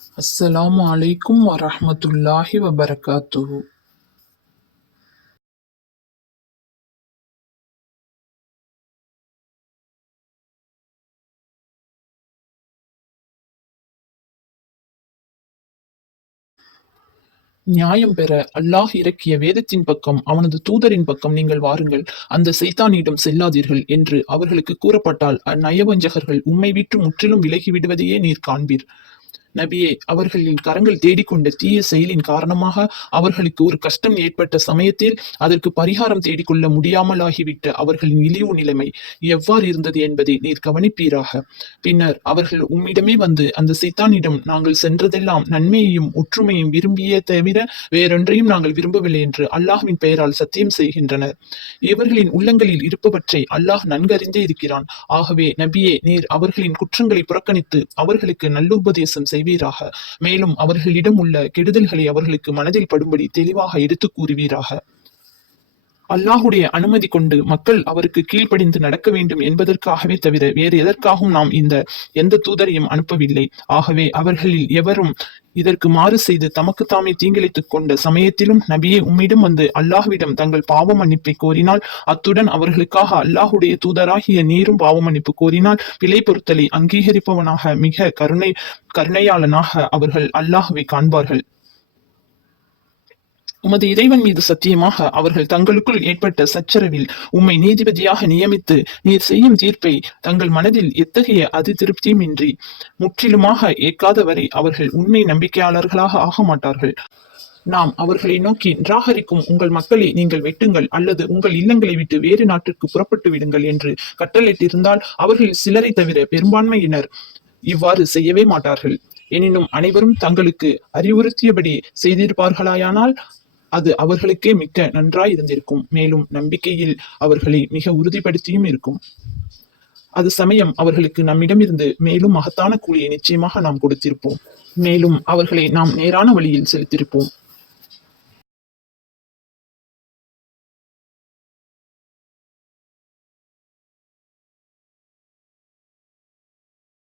அஸ்ஸலாமு அலைக்கும் வரஹ்மத்துல்லாஹி வபரகாத்துஹு. நியாயம் பெற அல்லாஹ் இறக்கிய வேதத்தின் பக்கம், அவனது தூதரின் பக்கம் நீங்கள் வாருங்கள், அந்த சைத்தானிடம் செல்லாதீர்கள் என்று அவர்களுக்கு கூறப்பட்டால், அந்நயவஞ்சகர்கள் உம்மை விட்டு முற்றிலும் விலகிவிடுவதையே நீர் காண்பீர். நபியே, அவர்களின் கரங்கள் தேடிக்கொண்ட தீய செயலின் காரணமாக அவர்களுக்கு ஒரு கஷ்டம் ஏற்பட்ட சமயத்தில் அதற்கு பரிகாரம் தேடிக்கொள்ள முடியாமலாகிவிட்ட அவர்களின் இழிவு நிலைமை எவ்வாறு இருந்தது என்பதை நீர் கவனிப்பீராக. பின்னர் அவர்கள் உம்மிடமே வந்து, அந்த சைத்தானிடம் நாங்கள் சென்றதெல்லாம் நன்மையையும் ஒற்றுமையும் விரும்பியே தவிர வேறொன்றையும் நாங்கள் விரும்பவில்லை என்று அல்லாஹ்வின் பெயரால் சத்தியம் செய்கின்றனர். இவர்களின் உள்ளங்களில் இருப்பவற்றை அல்லாஹ் நன்கறிந்தே இருக்கிறான். ஆகவே நபியே, நீர் அவர்களின் குற்றங்களை புறக்கணித்து அவர்களுக்கு நல்லுபதேசம் செய்வீராக. மேலும் அவர்களிடம் உள்ள கெடுதல்களை அவர்களுக்கு மனதில் படும்படி தெளிவாக எடுத்துக் கூறுவீராக. அல்லாஹுடைய அனுமதி கொண்டு மக்கள் அவருக்கு கீழ்ப்படிந்து நடக்க வேண்டும் என்பதற்காகவே தவிர வேறு எதற்காகவும் நாம் எந்த தூதரையும் அனுப்பவில்லை. ஆகவே அவர்களில் எவரும் இதற்கு மாறு செய்து தமக்கு தாமே தீங்கிழைத்துக் கொண்ட சமயத்திலும் நபியே, உம்மிடம் வந்து அல்லாஹ்விடம் தங்கள் பாவ மன்னிப்பை கோரினால், அத்துடன் அவர்களுக்காக அல்லாஹுடைய தூதராகிய நீரும் பாவ மன்னிப்பு கோரினால், பிழை பொறுத்தலை அங்கீகரிப்பவனாக மிக கருணையாளனாக அவர்கள் அல்லாஹுவை காண்பார்கள். உமது இறைவன் மீது சத்தியமாக, அவர்கள் தங்களுக்குள் ஏற்பட்ட சச்சரவில் உம்மை நீதிபதியாக நியமித்து நீர் செய்யும் தீர்ப்பை தங்கள் மனதில் எத்தகைய அதிருப்தியும் இன்றி முற்றிலுமாக ஏற்காத வரை அவர்கள் உண்மை நம்பிக்கையாளர்களாக ஆக மாட்டார்கள். நாம் அவர்களை நோக்கி, நிராகரிக்கும் உங்கள் மக்களை நீங்கள் வெட்டுங்கள் அல்லது உங்கள் இல்லங்களை விட்டு வேறு நாட்டிற்கு புறப்பட்டு விடுங்கள் என்று கட்டளையிட்டிருந்தால், அவர்கள் சிலரை தவிர பெரும்பான்மையினர் இவ்வாறு செய்யவே மாட்டார்கள். எனினும் அனைவரும் தங்களுக்கு அறிவுறுத்தியபடி செய்திருப்பார்களாயானால் அது அவர்களுக்கே மிக்க நன்றாயிருந்திருக்கும். மேலும் நம்பிக்கையில் அவர்களை மிக உறுதிப்படுத்தியும் இருக்கும். அது சமயம் அவர்களுக்கு நம்மிடமிருந்து மேலும் மகத்தான கூலியை நிச்சயமாக நாம் கொடுத்திருப்போம். மேலும் அவர்களை நாம் நேரான வழியில் செலுத்தியிருப்போம்.